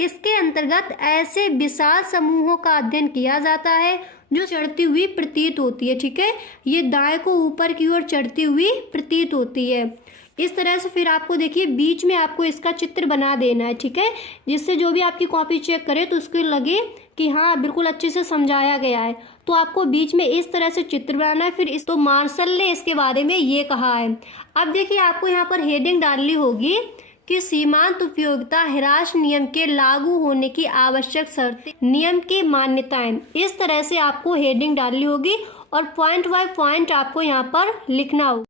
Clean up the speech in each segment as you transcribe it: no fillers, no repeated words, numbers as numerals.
इसके अंतर्गत ऐसे विशाल समूहों का अध्ययन किया जाता है जो चढ़ती हुई प्रतीत होती है। ठीक है, ये दाएं को ऊपर की ओर चढ़ती हुई प्रतीत होती है। इस तरह से फिर आपको देखिए बीच में आपको इसका चित्र बना देना है। ठीक है, जिससे जो भी आपकी कॉपी चेक करे तो उसको लगे कि हाँ बिल्कुल अच्छे से समझाया गया है। तो आपको बीच में इस तरह से चित्र बनाना है। फिर इस तो मार्शल ने इसके बारे में ये कहा है। अब देखिए आपको यहाँ पर हेडिंग डालनी होगी कि सीमांत उपयोगिता ह्रास नियम के लागू होने की आवश्यक शर्तें, नियम की मान्यताएं। इस तरह से आपको हेडिंग डालनी होगी और पॉइंट बाय पॉइंट आपको यहाँ पर लिखना होगा।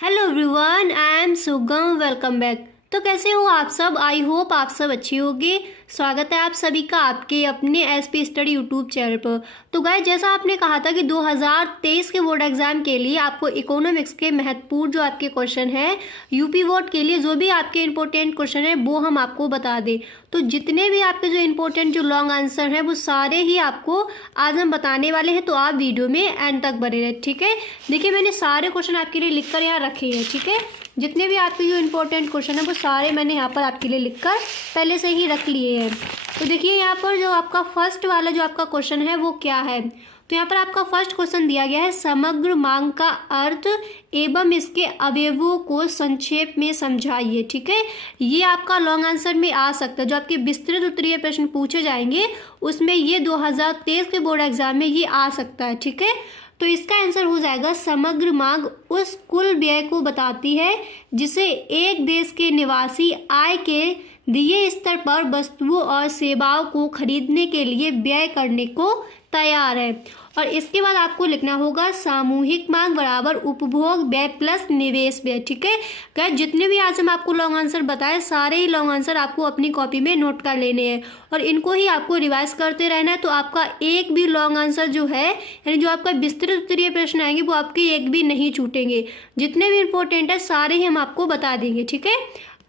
हेलो एवरीवन, आई एम सुगम, वेलकम बैक। तो कैसे हो आप सब? आई होप आप सब अच्छी होगी। स्वागत है आप सभी का आपके अपने एसपी स्टडी यूट्यूब चैनल पर। तो गाइस, जैसा आपने कहा था कि 2023 के बोर्ड एग्जाम के लिए आपको इकोनॉमिक्स के महत्वपूर्ण जो आपके क्वेश्चन है यूपी बोर्ड के लिए, जो भी आपके इंपॉर्टेंट क्वेश्चन है वो हम आपको बता दें। तो जितने भी आपके जो इंपॉर्टेंट जो लॉन्ग आंसर है वो सारे ही आपको आज हम बताने वाले हैं। तो आप वीडियो में एंड तक बने रहे। ठीक है, देखिए मैंने सारे क्वेश्चन आपके लिए लिख कर यहाँ रखे हैं। ठीक है, जितने भी आपके जो इंपॉर्टेंट क्वेश्चन है वो सारे मैंने यहाँ पर आपके लिए लिखकर पहले से ही रख लिए हैं। तो देखिए यहाँ पर जो आपका फर्स्ट वाला जो आपका क्वेश्चन है वो क्या है। तो यहाँ पर आपका फर्स्ट क्वेश्चन दिया गया है, समग्र मांग का अर्थ एवं इसके अवयवों को संक्षेप में समझाइए। ठीक है, ये आपका लॉन्ग आंसर में आ सकता है। जो आपके विस्तृत उत्तरीय प्रश्न पूछे जाएंगे उसमें ये 2023 के बोर्ड एग्जाम में ये आ सकता है। ठीक है, तो इसका आंसर हो जाएगा समग्र मांग उस कुल व्यय को बताती है जिसे एक देश के निवासी आय के दिए स्तर पर वस्तुओं और सेवाओं को खरीदने के लिए व्यय करने को तैयार है। और इसके बाद आपको लिखना होगा सामूहिक मांग बराबर उपभोग व्यय प्लस निवेश व्यय। ठीक है गाइस, जितने भी आज हम आपको लॉन्ग आंसर बताए सारे ही लॉन्ग आंसर आपको अपनी कॉपी में नोट कर लेने हैं और इनको ही आपको रिवाइज करते रहना है। तो आपका एक भी लॉन्ग आंसर जो है यानी जो आपका विस्तृत उत्तरीय प्रश्न आएंगे वो आपके एक भी नहीं छूटेंगे। जितने भी इंपॉर्टेंट है सारे ही हम आपको बता देंगे। ठीक है,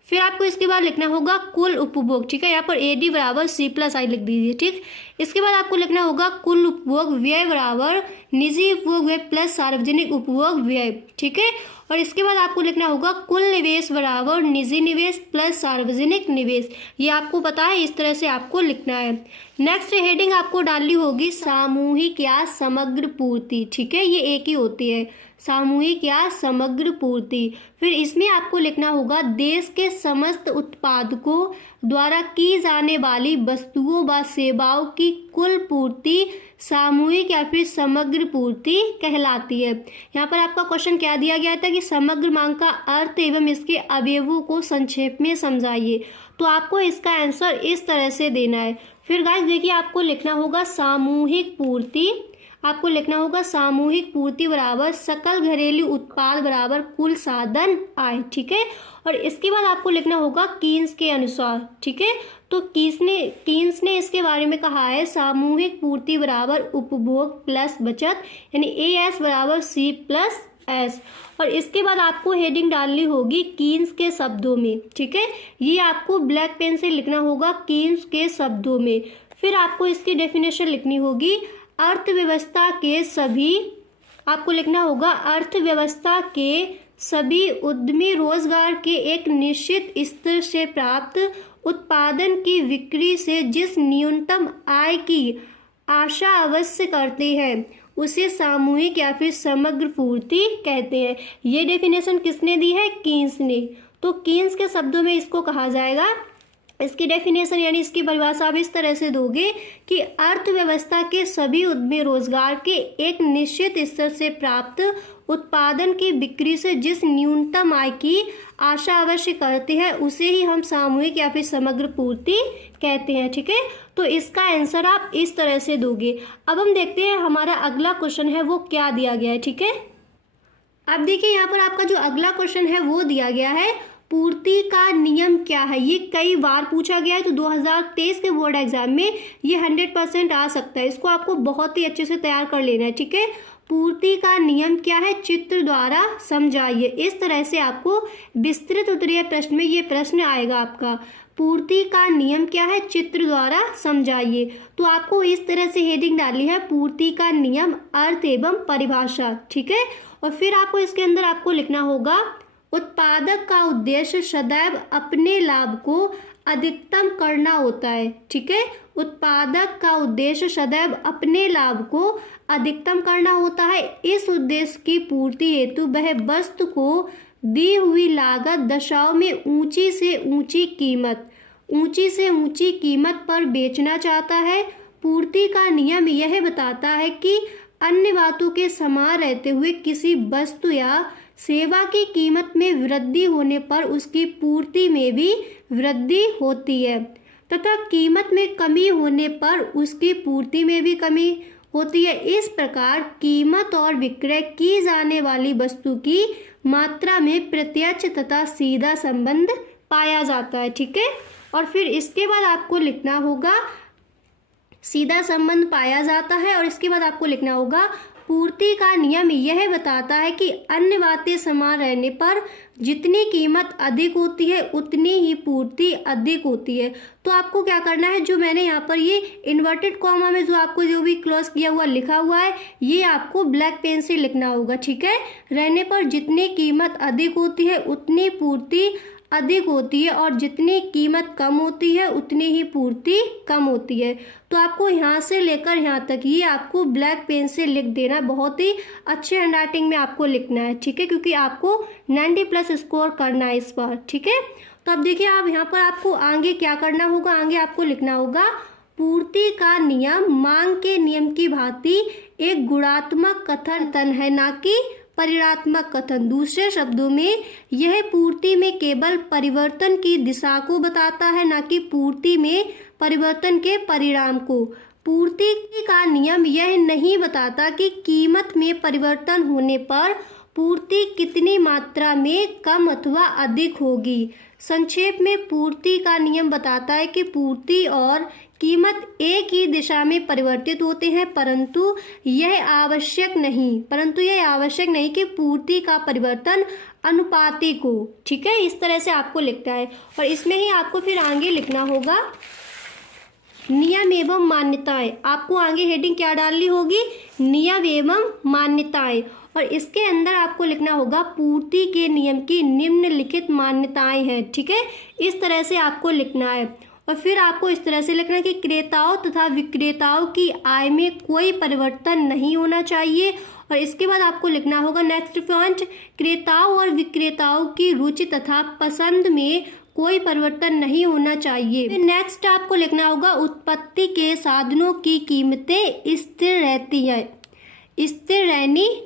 फिर आपको इसके बाद लिखना होगा कुल उपभोग। ठीक है, यहाँ पर AD बराबर C+I लिख दीजिए। ठीक, इसके बाद आपको लिखना होगा कुल उपभोग व्यय बराबर निजी उपभोग व्यय प्लस सार्वजनिक उपभोग व्यय। ठीक है, और इसके बाद आपको लिखना होगा कुल निवेश बराबर निजी निवेश प्लस सार्वजनिक निवेश। ये आपको पता है, इस तरह से आपको लिखना है। नेक्स्ट हेडिंग आपको डालनी होगी सामूहिक या समग्र पूर्ति। ठीक है, ये एक ही होती है, सामूहिक या समग्र पूर्ति। फिर इसमें आपको लिखना होगा देश के समस्त उत्पादकों द्वारा की जाने वाली वस्तुओं व सेवाओं की कुल पूर्ति सामूहिक या फिर समग्र पूर्ति कहलाती है। यहाँ पर आपका क्वेश्चन क्या दिया गया था कि समग्र मांग का अर्थ एवं इसके अवयवों को संक्षेप में समझाइए। तो आपको इसका आंसर इस तरह से देना है। फिर गाइस देखिए आपको लिखना होगा सामूहिक पूर्ति, आपको लिखना होगा सामूहिक पूर्ति बराबर सकल घरेलू उत्पाद बराबर कुल साधन आय। ठीक है, और इसके बाद आपको लिखना होगा कीन्स के अनुसार। ठीक है, तो कीन्स ने इसके बारे में कहा है सामूहिक पूर्ति बराबर उपभोग प्लस बचत यानी AS बराबर C+S। और इसके बाद आपको हेडिंग डालनी होगी कीन्स के शब्दों में। ठीक है, ये आपको ब्लैक पेन से लिखना होगा कीन्स के शब्दों में। फिर आपको इसकी डेफिनेशन लिखनी होगी अर्थव्यवस्था के सभी, आपको लिखना होगा अर्थव्यवस्था के सभी उद्यमी रोजगार के एक निश्चित स्तर से प्राप्त उत्पादन की बिक्री से जिस न्यूनतम आय की आशा अवश्य करते हैं उसे सामूहिक या फिर समग्र पूर्ति कहते हैं। ये डेफिनेशन किसने दी है? कीन्स ने। तो कीन्स के शब्दों में इसको कहा जाएगा, इसकी डेफिनेशन यानी इसकी परिभाषा आप इस तरह से दोगे कि अर्थव्यवस्था के सभी उद्यमी रोजगार के एक निश्चित स्तर से प्राप्त उत्पादन की बिक्री से जिस न्यूनतम आय की आशा अवश्य करते हैं उसे ही हम सामूहिक या फिर समग्र पूर्ति कहते हैं। ठीक है, तो इसका आंसर आप इस तरह से दोगे। अब हम देखते हैं हमारा अगला क्वेश्चन है वो क्या दिया गया है। ठीक है, अब देखिए यहाँ पर आपका जो अगला क्वेश्चन है वो दिया गया है पूर्ति का नियम क्या है। ये कई बार पूछा गया है, तो 2023 के बोर्ड एग्जाम में ये 100% आ सकता है। इसको आपको बहुत ही अच्छे से तैयार कर लेना है। ठीक है, पूर्ति का नियम क्या है, चित्र द्वारा समझाइए। इस तरह से आपको विस्तृत उत्तरीय प्रश्न में ये प्रश्न आएगा आपका, पूर्ति का नियम क्या है, चित्र द्वारा समझाइए। तो आपको इस तरह से हेडिंग डालनी है पूर्ति का नियम अर्थ एवं परिभाषा। ठीक है, और फिर आपको इसके अंदर आपको लिखना होगा उत्पादक का उद्देश्य सदैव अपने लाभ को अधिकतम करना होता है। ठीक है, उत्पादक का उद्देश्य सदैव अपने लाभ को अधिकतम करना होता है। इस उद्देश्य की पूर्ति हेतु वह वस्तु को दी हुई लागत दशाओं में ऊंची से ऊंची कीमत पर बेचना चाहता है। पूर्ति का नियम यह बताता है कि अन्य बातों के समान रहते हुए किसी वस्तु या सेवा की कीमत में वृद्धि होने पर उसकी पूर्ति में भी वृद्धि होती है तथा कीमत में कमी होने पर उसकी पूर्ति में भी कमी होती है। इस प्रकार कीमत और विक्रय की जाने वाली वस्तु की मात्रा में प्रत्यक्ष तथा सीधा संबंध पाया जाता है। ठीक है, और फिर इसके बाद आपको लिखना होगा सीधा संबंध पाया जाता है, और इसके बाद आपको लिखना होगा पूर्ति का नियम यह बताता है कि अन्य बातें समान रहने पर जितनी कीमत अधिक होती है उतनी ही पूर्ति अधिक होती है। तो आपको क्या करना है, जो मैंने यहाँ पर ये इन्वर्टेड कॉमा में जो आपको जो भी क्लोज किया हुआ लिखा हुआ है ये आपको ब्लैक पेन से लिखना होगा। ठीक है, रहने पर जितनी कीमत अधिक होती है उतनी पूर्ति अधिक होती है और जितनी कीमत कम होती है उतनी ही पूर्ति कम होती है। तो आपको यहाँ से लेकर यहाँ तक ये आपको ब्लैक पेन से लिख देना, बहुत ही अच्छे हैंडराइटिंग में आपको लिखना है। ठीक है, क्योंकि आपको 90+ स्कोर करना है इस बार। ठीक है, तो अब देखिए आप यहाँ पर आपको आगे क्या करना होगा, आगे आपको लिखना होगा पूर्ति का नियम मांग के नियम की भांति एक गुणात्मक कथन है, ना कि परिणात्मक कथन। दूसरे शब्दों में यह पूर्ति में केवल परिवर्तन की दिशा को बताता है, ना कि पूर्ति में परिवर्तन के परिणाम को। पूर्ति का नियम यह नहीं बताता कि कीमत में परिवर्तन होने पर पूर्ति कितनी मात्रा में कम अथवा अधिक होगी। संक्षेप में पूर्ति का नियम बताता है कि पूर्ति और कीमत एक ही दिशा में परिवर्तित होते हैं, परंतु यह आवश्यक नहीं कि पूर्ति का परिवर्तन अनुपातिक हो। ठीक है, इस तरह से आपको लिखना है, और इसमें ही आपको फिर आगे लिखना होगा नियम एवं मान्यताएं। आपको आगे हेडिंग क्या डालनी होगी, नियम एवं मान्यताएं, और इसके अंदर आपको लिखना होगा पूर्ति के नियम की निम्नलिखित मान्यताएं हैं। ठीक है, इस तरह से आपको लिखना है, और फिर आपको इस तरह से लिखना है कि क्रेताओं तथा विक्रेताओं की आय में कोई परिवर्तन नहीं होना चाहिए। और इसके बाद आपको लिखना होगा नेक्स्ट पॉइंट, क्रेताओं और विक्रेताओं की रुचि तथा पसंद में कोई परिवर्तन नहीं होना चाहिए। फिर नेक्स्ट आपको लिखना होगा उत्पत्ति के साधनों की कीमतें स्थिर रहनी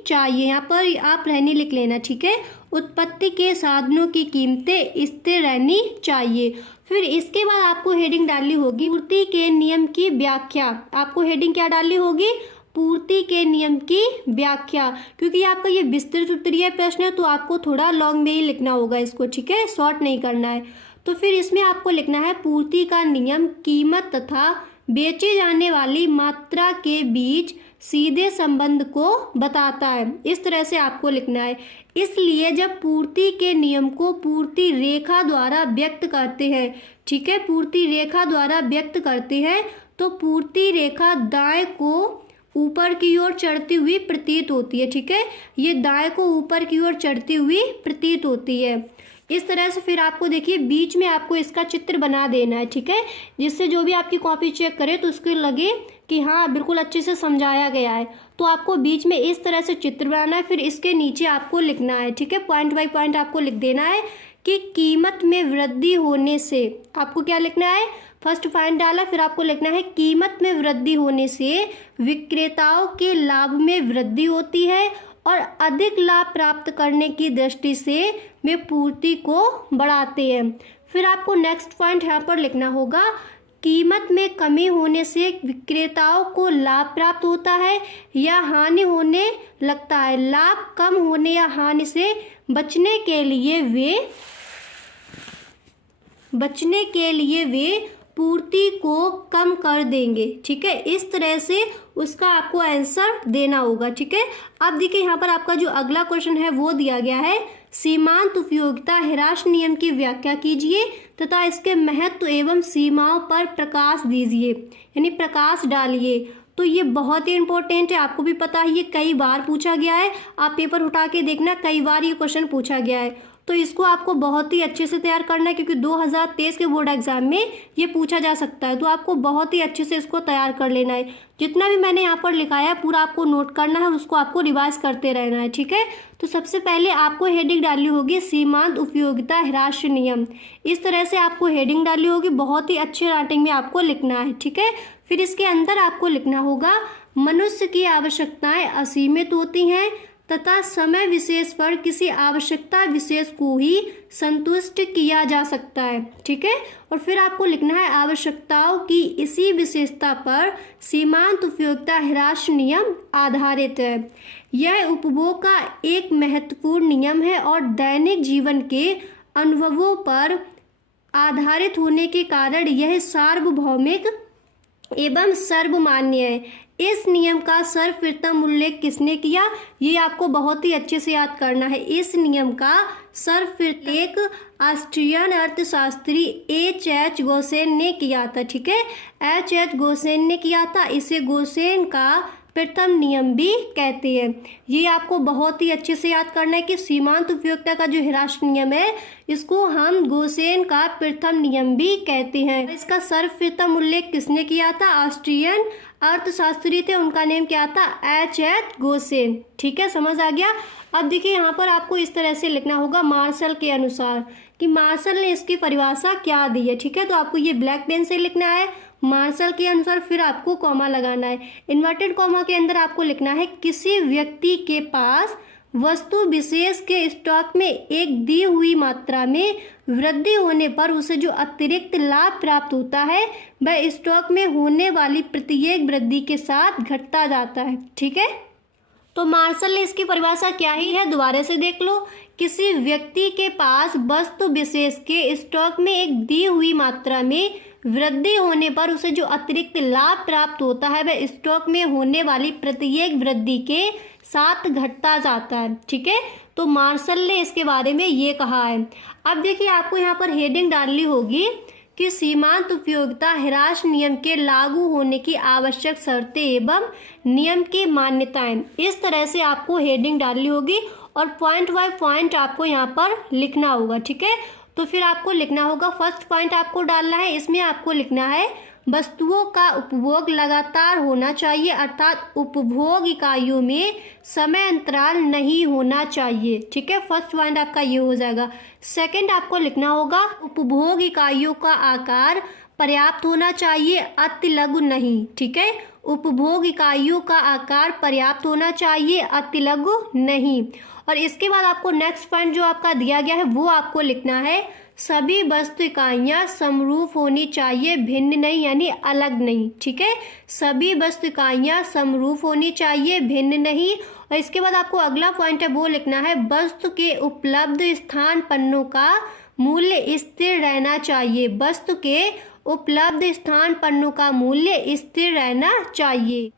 चाहिए। यहाँ पर आप रहनी लिख लेना। ठीक है, उत्पत्ति के साधनों की कीमतें स्थिर रहनी चाहिए। फिर इसके बाद आपको हेडिंग डालनी होगी पूर्ति के नियम की व्याख्या। आपको हेडिंग क्या डालनी होगी, पूर्ति के नियम की व्याख्या, क्योंकि आपका ये विस्तृत उत्तरीय प्रश्न है तो आपको थोड़ा लॉन्ग में ही लिखना होगा इसको। ठीक है, शॉर्ट नहीं करना है। तो फिर इसमें आपको लिखना है पूर्ति का नियम कीमत तथा बेची जाने वाली मात्रा के बीच सीधे संबंध को बताता है। इस तरह से आपको लिखना है। इसलिए जब पूर्ति के नियम को पूर्ति रेखा द्वारा व्यक्त करते हैं, ठीक है, पूर्ति रेखा द्वारा व्यक्त करते हैं तो पूर्ति रेखा दाएं को ऊपर की ओर चढ़ती हुई प्रतीत होती है। ठीक है, ये दाएं को ऊपर की ओर चढ़ती हुई प्रतीत होती है। इस तरह से फिर आपको देखिए बीच में आपको इसका चित्र बना देना है। ठीक है, जिससे जो भी आपकी कॉपी चेक करे तो उसको लगे कि हाँ बिल्कुल अच्छे से समझाया गया है। तो आपको बीच में इस तरह से चित्र बनाना है, फिर इसके नीचे आपको लिखना है। ठीक है, पॉइंट बाय पॉइंट आपको लिख देना है कि कीमत में वृद्धि होने से आपको क्या लिखना है, फर्स्ट पॉइंट डाला, फिर आपको लिखना है कीमत में वृद्धि होने से विक्रेताओं के लाभ में वृद्धि होती है और अधिक लाभ प्राप्त करने की दृष्टि से वे पूर्ति को बढ़ाते हैं। फिर आपको नेक्स्ट पॉइंट यहाँ पर लिखना होगा कीमत में कमी होने से विक्रेताओं को लाभ प्राप्त होता है या हानि होने लगता है। लाभ कम होने या हानि से बचने के लिए वे पूर्ति को कम कर देंगे। ठीक है, इस तरह से उसका आपको आंसर देना होगा। ठीक है, अब देखिए यहाँ पर आपका जो अगला क्वेश्चन है वो दिया गया है सीमांत उपयोगिता ह्रास नियम की व्याख्या कीजिए तथा इसके महत्व एवं सीमाओं पर प्रकाश दीजिए, यानी प्रकाश डालिए। तो ये बहुत ही इंपॉर्टेंट है, आपको भी पता है ये कई बार पूछा गया है। आप पेपर उठा के देखना, कई बार ये क्वेश्चन पूछा गया है। तो इसको आपको बहुत ही अच्छे से तैयार करना है, क्योंकि 2023 के बोर्ड एग्जाम में ये पूछा जा सकता है। तो आपको बहुत ही अच्छे से इसको तैयार कर लेना है। जितना भी मैंने यहाँ पर लिखाया है पूरा आपको नोट करना है और उसको आपको रिवाइज करते रहना है, ठीक है। तो सबसे पहले आपको हेडिंग डालनी होगी सीमांत उपयोगिता ह्रास नियम। इस तरह से आपको हेडिंग डालनी होगी, बहुत ही अच्छे राइटिंग में आपको लिखना है, ठीक है। फिर इसके अंदर आपको लिखना होगा मनुष्य की आवश्यकताएं असीमित होती हैं तथा समय विशेष पर किसी आवश्यकता विशेष को ही संतुष्ट किया जा सकता है, ठीक है। और फिर आपको लिखना है आवश्यकताओं की इसी विशेषता पर सीमांत उपयोगिता ह्रास नियम आधारित है। यह उपभोग का एक महत्वपूर्ण नियम है और दैनिक जीवन के अनुभवों पर आधारित होने के कारण यह सार्वभौमिक एवं सर्वमान्य है। इस नियम का सर्वप्रथम उल्लेख किसने किया, ये आपको बहुत ही अच्छे से याद करना है। इस नियम का सर्वप्रथम एक ऑस्ट्रियन अर्थशास्त्री H.H. गोसेन ने किया था, ठीक है। H.H. गोसेन ने किया था। इसे गोसेन का प्रथम नियम भी कहते हैं। ये आपको बहुत ही अच्छे से याद करना है कि सीमांत उपयोगिता का जो ह्रास नियम है इसको हम गोसेन का प्रथम नियम भी कहते हैं। इसका सर्वप्रथम उल्लेख किसने किया था, ऑस्ट्रियन अर्थशास्त्री थे, उनका नेम क्या था, H.H. गोसेन, ठीक है। समझ आ गया। अब देखिए यहाँ पर आपको इस तरह से लिखना होगा मार्शल के अनुसार कि मार्शल ने इसकी परिभाषा क्या दी है, ठीक है। तो आपको ये ब्लैक पेन से लिखना है मार्शल के अनुसार, फिर आपको कॉमा लगाना है। इन्वर्टेड कॉमा के अंदर आपको लिखना है किसी व्यक्ति के पास वस्तु विशेष के स्टॉक में एक दी हुई मात्रा में वृद्धि होने पर उसे जो अतिरिक्त लाभ प्राप्त होता है वह स्टॉक में होने वाली प्रत्येक वृद्धि के साथ घटता जाता है, ठीक है। तो मार्शल ने इसकी परिभाषा क्या ही है, दोबारा से देख लो। किसी व्यक्ति के पास वस्तु विशेष के स्टॉक में एक दी हुई मात्रा में वृद्धि होने पर उसे जो अतिरिक्त लाभ प्राप्त होता है वह स्टॉक में होने वाली प्रत्येक वृद्धि के साथ घटता जाता है, ठीक है। तो मार्शल ने इसके बारे में ये कहा है। अब देखिए आपको यहाँ पर हेडिंग डालनी होगी कि सीमांत उपयोगिता ह्रास नियम के लागू होने की आवश्यक शर्तें एवं नियम की मान्यताएं। इस तरह से आपको हेडिंग डालनी होगी और पॉइंट बाय पॉइंट आपको यहाँ पर लिखना होगा, ठीक है। तो फिर आपको लिखना होगा, फर्स्ट पॉइंट आपको डालना है, इसमें आपको लिखना है वस्तुओं का उपभोग लगातार होना चाहिए, अर्थात उपभोग इकाइयों में समय अंतराल नहीं होना चाहिए, ठीक है। फर्स्ट पॉइंट आपका ये हो जाएगा। सेकंड आपको लिखना होगा उपभोग इकाइयों का आकार पर्याप्त होना चाहिए, अति लघु नहीं, ठीक है। उपभोग इकाइयों का आकार पर्याप्त होना चाहिए, अति लघु नहीं। और इसके बाद आपको नेक्स्ट पॉइंट जो आपका दिया गया है वो आपको लिखना है सभी वस्तु इकाइयाँ समरूप होनी चाहिए, भिन्न नहीं, यानी अलग नहीं, ठीक है। सभी वस्तु इकाइयाँ समरूप होनी चाहिए, भिन्न नहीं। और इसके बाद आपको अगला पॉइंट है वो लिखना है वस्तु के उपलब्ध स्थान पन्नों का मूल्य स्थिर रहना चाहिए। वस्तु के उपलब्ध स्थान पन्नों का मूल्य स्थिर रहना चाहिए।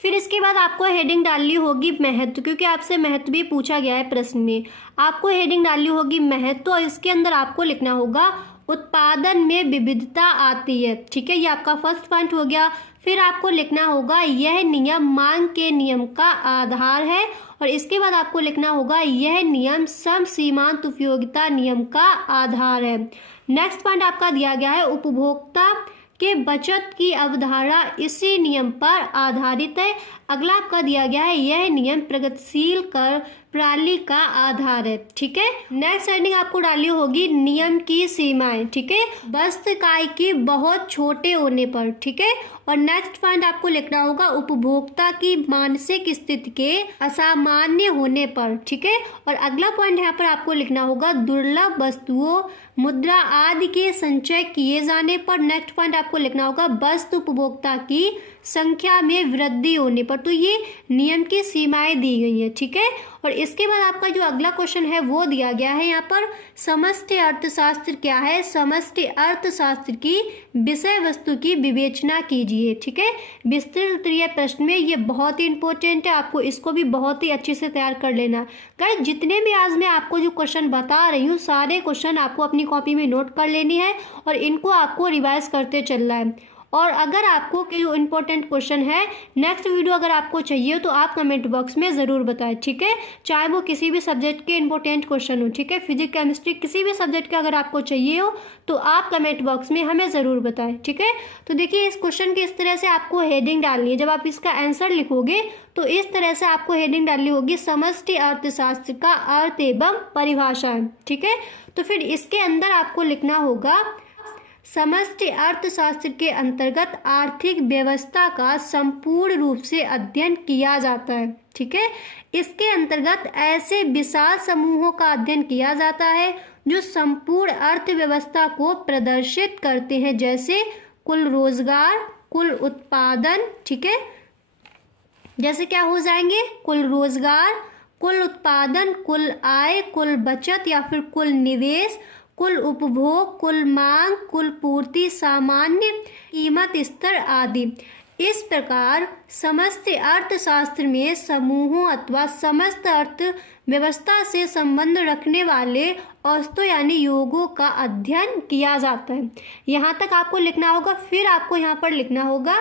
फिर इसके बाद आपको हेडिंग डालनी होगी महत्व, क्योंकि आपसे महत्व भी पूछा गया है प्रश्न में। आपको हेडिंग डालनी होगी महत्व और इसके अंदर आपको लिखना होगा उत्पादन में विविधता आती है, ठीक है। ये आपका फर्स्ट पॉइंट हो गया। फिर आपको लिखना होगा यह नियम मांग के नियम का आधार है और इसके बाद आपको लिखना होगा यह नियम सम सीमांत उपयोगिता नियम का आधार है। नेक्स्ट पॉइंट आपका दिया गया है उपभोक्ता के बचत की अवधारणा इसी नियम पर आधारित है। अगला आपका दिया गया है यह नियम प्रगतिशील कर प्रणाली का आधार है, ठीक है। नेक्स्ट हेडिंग आपको डालनी होगी नियम की सीमाएं, ठीक है। वस्तु इकाई की बहुत छोटे होने पर, ठीक है। और नेक्स्ट पॉइंट आपको लिखना होगा उपभोक्ता की मानसिक स्थिति के असामान्य होने पर, ठीक है। और अगला पॉइंट यहाँ पर आपको लिखना होगा दुर्लभ वस्तुओं मुद्रा आदि के संचय किए जाने पर। नेक्स्ट पॉइंट आपको लिखना होगा वस्तु उपभोक्ता की संख्या में वृद्धि होने पर। तो ये नियम की सीमाएं दी गई हैं, ठीक है। और इसके बाद आपका जो अगला क्वेश्चन है वो दिया गया है यहाँ पर समष्टि अर्थशास्त्र क्या है। समष्टि अर्थशास्त्र की विषय वस्तु की विवेचना कीजिए, ठीक है। विस्तृत उत्तरीय प्रश्न में ये बहुत ही इंपॉर्टेंट है, आपको इसको भी बहुत ही अच्छे से तैयार कर लेना। गाइस जितने भी आज मैं आपको जो क्वेश्चन बता रही हूँ सारे क्वेश्चन आपको अपनी कॉपी में नोट कर लेनी है और इनको आपको रिवाइज करते चलना है। और अगर आपको जो इम्पोर्टेंट क्वेश्चन है नेक्स्ट वीडियो अगर आपको चाहिए तो आप कमेंट बॉक्स में ज़रूर बताएं, ठीक है। चाहे वो किसी भी सब्जेक्ट के इम्पोर्टेंट क्वेश्चन हो, ठीक है, फिजिक्स केमिस्ट्री किसी भी सब्जेक्ट का अगर आपको चाहिए हो तो आप कमेंट बॉक्स में हमें ज़रूर बताएं, ठीक है। तो देखिए इस क्वेश्चन की इस तरह से आपको हेडिंग डालनी है। जब आप इसका आंसर लिखोगे तो इस तरह से आपको हेडिंग डालनी होगी समष्टि अर्थशास्त्र का अर्थ एवं परिभाषाएं, ठीक है। तो फिर इसके अंदर आपको लिखना होगा समष्टि अर्थशास्त्र के अंतर्गत आर्थिक व्यवस्था का संपूर्ण रूप से अध्ययन किया जाता है, ठीक है। इसके अंतर्गत ऐसे विशाल समूहों का अध्ययन किया जाता है जो संपूर्ण अर्थव्यवस्था को प्रदर्शित करते हैं, जैसे कुल रोजगार, कुल उत्पादन, ठीक है। जैसे क्या हो जाएंगे, कुल रोजगार, कुल उत्पादन, कुल आय, कुल बचत या फिर कुल निवेश, कुल उपभोग, कुल मांग, कुल पूर्ति, सामान्य कीमत स्तर आदि। इस प्रकार समस्त अर्थशास्त्र में समूहों अथवा समस्त अर्थव्यवस्था से संबंध रखने वाले औसतों यानी योगों का अध्ययन किया जाता है। यहाँ तक आपको लिखना होगा। फिर आपको यहाँ पर लिखना होगा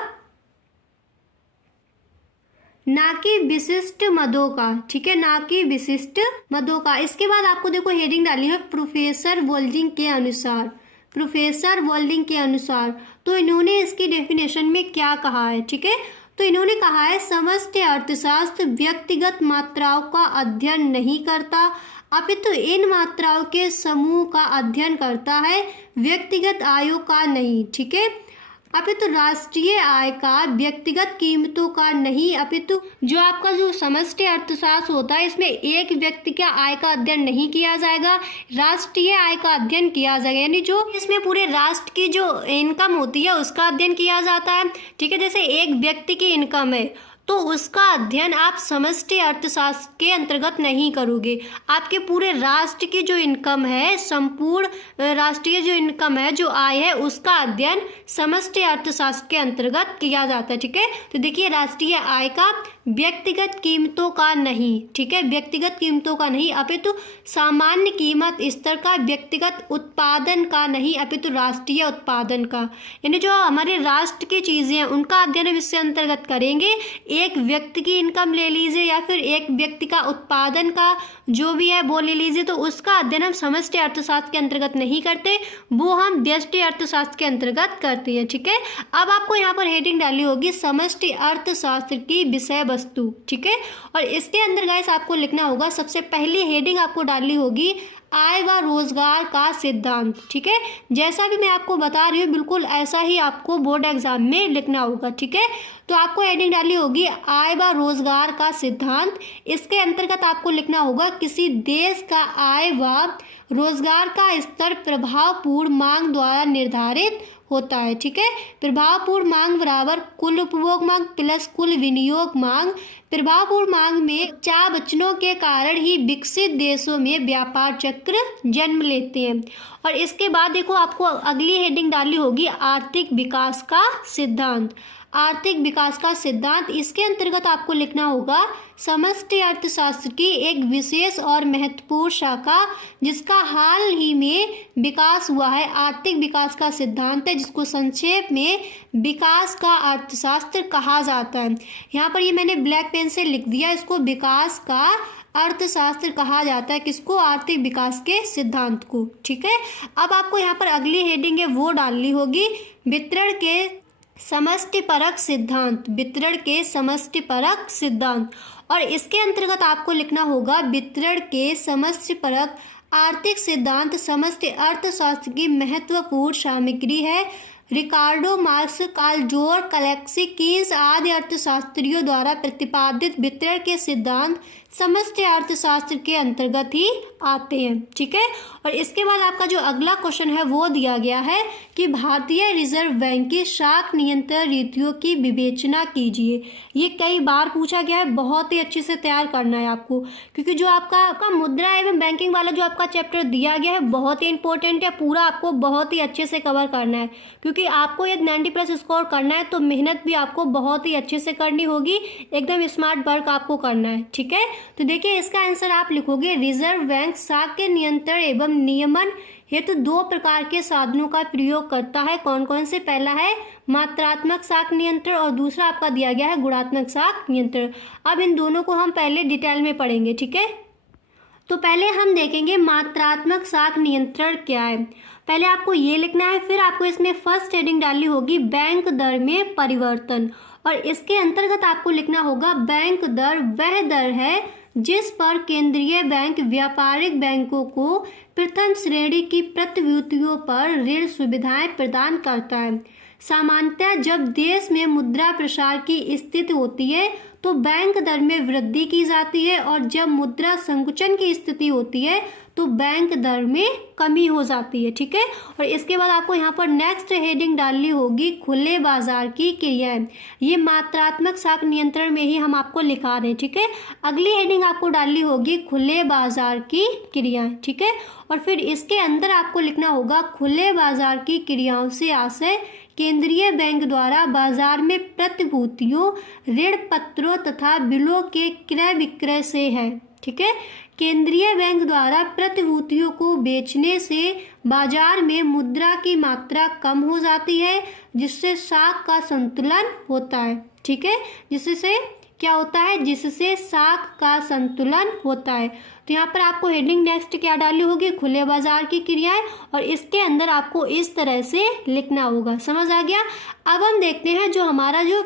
ना कि विशिष्ट मदों का, ठीक है, ना कि विशिष्ट मदों का। इसके बाद आपको देखो हेडिंग डाली है प्रोफेसर वोल्डिंग के अनुसार, प्रोफेसर वोल्डिंग के अनुसार। तो इन्होंने इसकी डेफिनेशन में क्या कहा है, ठीक है। तो इन्होंने कहा है समष्टि अर्थशास्त्र व्यक्तिगत मात्राओं का अध्ययन नहीं करता अपितु इन मात्राओं के समूह का अध्ययन करता है, व्यक्तिगत आयों का नहीं, ठीक है। अपितु राष्ट्रीय आय का, व्यक्तिगत कीमतों का नहीं, अपितु जो आपका जो समष्टि अर्थशास्त्र होता है इसमें एक व्यक्ति का आय का अध्ययन नहीं किया जाएगा, राष्ट्रीय आय का अध्ययन किया जाएगा। यानी जो इसमें पूरे राष्ट्र की जो इनकम होती है उसका अध्ययन किया जाता है, ठीक है। जैसे एक व्यक्ति की इनकम है तो उसका अध्ययन आप समष्टि अर्थशास्त्र के अंतर्गत नहीं करोगे। आपके पूरे राष्ट्र की जो इनकम है, संपूर्ण राष्ट्रीय जो इनकम है, जो आय है, उसका अध्ययन समष्टि अर्थशास्त्र के अंतर्गत किया जाता है, ठीक है। तो देखिए राष्ट्रीय आय का, व्यक्तिगत कीमतों का नहीं, ठीक है, व्यक्तिगत कीमतों का नहीं अपितु सामान्य कीमत स्तर का, व्यक्तिगत उत्पादन का नहीं अपितु राष्ट्रीय उत्पादन का। यानी जो हमारे राष्ट्र की चीज़ें हैं उनका अध्ययन हम इससे अंतर्गत करेंगे। एक व्यक्ति की इनकम ले लीजिए या फिर एक व्यक्ति का उत्पादन का जो भी है वो ले लीजिए, तो उसका अध्ययन हम समष्टि अर्थशास्त्र के अंतर्गत नहीं करते, वो हम व्यष्टि अर्थशास्त्र के अंतर्गत करते हैं, ठीक है। अब आपको यहाँ पर हेडिंग डाली होगी समष्टि अर्थशास्त्र की विषय वस्तु, ठीक है। और इसके अंदर गाइस आपको लिखना होगा, सबसे पहली हेडिंग आपको डालनी होगी आय व रोजगार का सिद्धांत, ठीक है। जैसा भी मैं आपको बता रही हूँ बिल्कुल ऐसा ही आपको बोर्ड एग्जाम में लिखना होगा, ठीक है। तो आपको हेडिंग डाली होगी आय व रोजगार का सिद्धांत। इसके अंतर्गत आपको लिखना होगा किसी देश का आय व रोजगार का स्तर प्रभावपूर्ण मांग द्वारा निर्धारित होता है, ठीक है। प्रभावपूर्ण मांग बराबर कुल उपभोग मांग प्लस कुल विनियोग मांग। प्रभावपूर्ण मांग में चार वचनों के कारण ही विकसित देशों में व्यापार चक्र जन्म लेते हैं। और इसके बाद देखो आपको अगली हेडिंग डाली होगी आर्थिक विकास का सिद्धांत, आर्थिक विकास का सिद्धांत। इसके अंतर्गत आपको लिखना होगा समष्टि अर्थशास्त्र की एक विशेष और महत्वपूर्ण शाखा जिसका हाल ही में विकास हुआ है आर्थिक विकास का सिद्धांत है, जिसको संक्षेप में विकास का अर्थशास्त्र कहा जाता है। यहाँ पर ये मैंने ब्लैक पेन से लिख दिया, इसको विकास का अर्थशास्त्र कहा जाता है, किसको, आर्थिक विकास के सिद्धांत को, ठीक है। अब आपको यहाँ पर अगली हेडिंग है वो डालनी होगी वितरण के समष्टिपरक सिद्धांत, वितरण के समष्टिपरक सिद्धांत। और इसके अंतर्गत आपको लिखना होगा वितरण के समष्टिपरक आर्थिक सिद्धांत समष्टि अर्थशास्त्र की महत्वपूर्ण सामग्री है। रिकार्डो मार्क्स, कालजोर, कलेक्सी, कीन्स आदि अर्थशास्त्रियों द्वारा प्रतिपादित वितरण के सिद्धांत समष्टि अर्थशास्त्र के अंतर्गत ही आते हैं, ठीक है। और इसके बाद आपका जो अगला क्वेश्चन है वो दिया गया है कि भारतीय रिजर्व बैंक की शाख नियंत्रण रीतियों की विवेचना कीजिए। ये कई बार पूछा गया है, बहुत ही अच्छे से तैयार करना है आपको, क्योंकि जो आपका मुद्रा एवं बैंकिंग वाला जो आपका चैप्टर दिया गया है बहुत ही इंपॉर्टेंट है, पूरा आपको बहुत ही अच्छे से कवर करना है, क्योंकि आपको यदि 90+ स्कोर करना है तो मेहनत भी आपको बहुत ही अच्छे से करनी होगी, एकदम स्मार्ट वर्क आपको करना है, ठीक है। तो देखिए इसका आंसर आप लिखोगे रिजर्व बैंक साख के नियंत्रण एवं नियमन हेतु दो प्रकार के साधनों का प्रयोग करता है। कौन कौन से? पहला है मात्रात्मक साख नियंत्रण और दूसरा आपका दिया गया है गुणात्मक साख नियंत्रण। अब इन दोनों को हम पहले डिटेल में पढ़ेंगे, ठीक है। तो पहले हम देखेंगे मात्रात्मक साख नियंत्रण क्या है। पहले आपको ये लिखना है, फिर आपको इसमें फर्स्ट हेडिंग डालनी होगी बैंक दर में परिवर्तन, और इसके अंतर्गत आपको लिखना होगा बैंक दर वह दर है जिस पर केंद्रीय बैंक व्यापारिक बैंकों को प्रथम श्रेणी की प्रतिभूतियों पर ऋण सुविधाएं प्रदान करता है। सामान्यतः जब देश में मुद्रा प्रसार की स्थिति होती है तो बैंक दर में वृद्धि की जाती है, और जब मुद्रा संकुचन की स्थिति होती है तो बैंक दर में कमी हो जाती है, ठीक है। और इसके बाद आपको यहाँ पर नेक्स्ट हेडिंग डालनी होगी खुले बाजार की क्रियाएं। ये मात्रात्मक साख नियंत्रण में ही हम आपको लिखा रहे हैं, ठीक है। अगली हेडिंग आपको डालनी होगी खुले बाजार की क्रियाएं, ठीक है। और फिर इसके अंदर आपको लिखना होगा खुले बाजार की क्रियाओं से आशय केंद्रीय बैंक द्वारा बाजार में प्रतिभूतियों, ऋण पत्रों तथा बिलों के क्रय विक्रय से है, ठीक है। केंद्रीय बैंक द्वारा प्रतिभूतियों को बेचने से बाजार में मुद्रा की मात्रा कम हो जाती है, जिससे साख का संतुलन होता है, ठीक है। जिससे क्या होता है? जिससे साख का संतुलन होता है। तो यहाँ पर आपको हेडिंग नेक्स्ट क्या डालनी होगी? खुले बाजार की क्रियाएं, और इसके अंदर आपको इस तरह से लिखना होगा। समझ आ गया? अब हम देखते हैं जो हमारा जो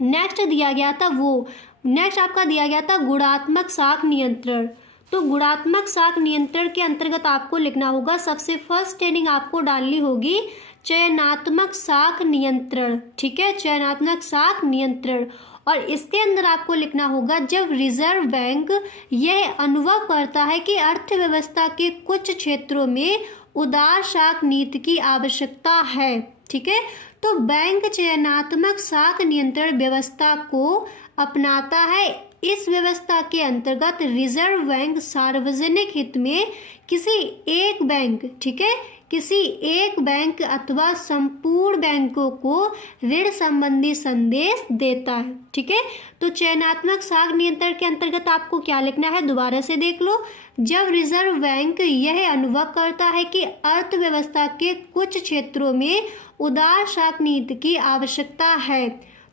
नेक्स्ट दिया गया था, वो नेक्स्ट आपका दिया गया था गुणात्मक साख नियंत्रण। तो गुणात्मक साख नियंत्रण के अंतर्गत आपको लिखना होगा, सबसे फर्स्ट हेडिंग आपको डालनी होगी चयनात्मक साख नियंत्रण, ठीक है। चयनात्मक साख नियंत्रण, और इसके अंदर आपको लिखना होगा जब रिजर्व बैंक यह अनुभव करता है कि अर्थव्यवस्था के कुछ क्षेत्रों में उदार साख नीति की आवश्यकता है, ठीक है। तो बैंक चयनात्मक साख नियंत्रण व्यवस्था को अपनाता है। इस व्यवस्था के अंतर्गत रिजर्व बैंक सार्वजनिक हित में किसी एक बैंक, ठीक है, किसी एक बैंक अथवा संपूर्ण बैंकों को ऋण संबंधी संदेश देता है, ठीक है। तो चयनात्मक साख नियंत्रण के अंतर्गत आपको क्या लिखना है? दोबारा से देख लो। जब रिजर्व बैंक यह अनुभव करता है कि अर्थव्यवस्था के कुछ क्षेत्रों में उदार साख नीति की आवश्यकता है,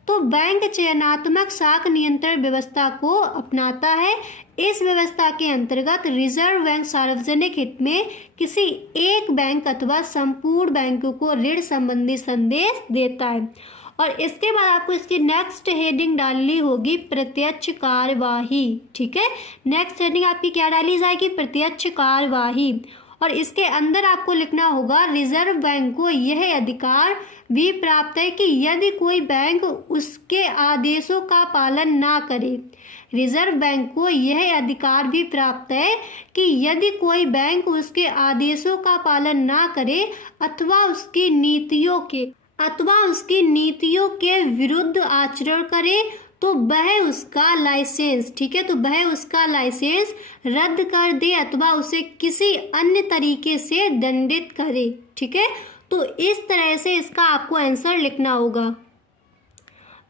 तो बैंक चयनात्मक साख नियंत्रण व्यवस्था को अपनाता है। इस व्यवस्था के अंतर्गत रिजर्व बैंक सार्वजनिक हित में किसी एक बैंक अथवा संपूर्ण बैंकों को ऋण संबंधी संदेश देता है। और इसके बाद आपको इसकी नेक्स्ट हेडिंग डालनी होगी प्रत्यक्ष कार्यवाही, ठीक है। नेक्स्ट हेडिंग आपकी क्या डाली जाएगी? प्रत्यक्ष कार्यवाही। और इसके अंदर आपको लिखना होगा रिजर्व बैंक को यह अधिकार भी प्राप्त है कि यदि कोई बैंक उसके आदेशों का पालन ना करे, रिजर्व बैंक को यह अधिकार भी प्राप्त है कि यदि कोई बैंक उसके आदेशों का पालन ना करे अथवा उसकी नीतियों के विरुद्ध आचरण करे, तो वह उसका लाइसेंस, ठीक है, तो वह उसका लाइसेंस रद्द कर दे अथवा उसे किसी अन्य तरीके से दंडित करे, ठीक है। तो इस तरह से इसका आपको आंसर लिखना होगा।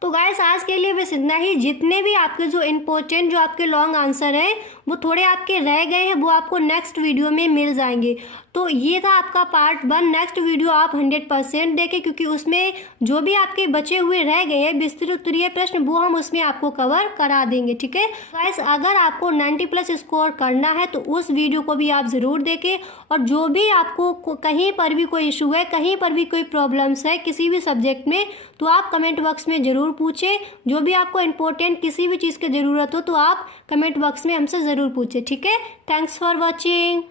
तो गाइस आज के लिए बस इतना ही। जितने भी आपके जो इम्पोर्टेंट जो आपके लॉन्ग आंसर है वो थोड़े आपके रह गए हैं, वो आपको नेक्स्ट वीडियो में मिल जाएंगे। तो ये था आपका पार्ट 1। नेक्स्ट वीडियो आप 100% देखें, क्योंकि उसमें जो भी आपके बचे हुए रह गए हैं विस्तृत उत्तरीय प्रश्न वो हम उसमें आपको कवर करा देंगे, ठीक है। गाइस अगर आपको 90+ स्कोर करना है तो उस वीडियो को भी आप ज़रूर देखें। और जो भी आपको कहीं पर भी कोई इशू है, कहीं पर भी कोई प्रॉब्लम्स है किसी भी सब्जेक्ट में, तो आप कमेंट बॉक्स में ज़रूर पूछें। जो भी आपको इम्पोर्टेंट किसी भी चीज़ की ज़रूरत हो तो आप कमेंट बॉक्स में हमसे ज़रूर पूछें, ठीक है। Thanks for watching.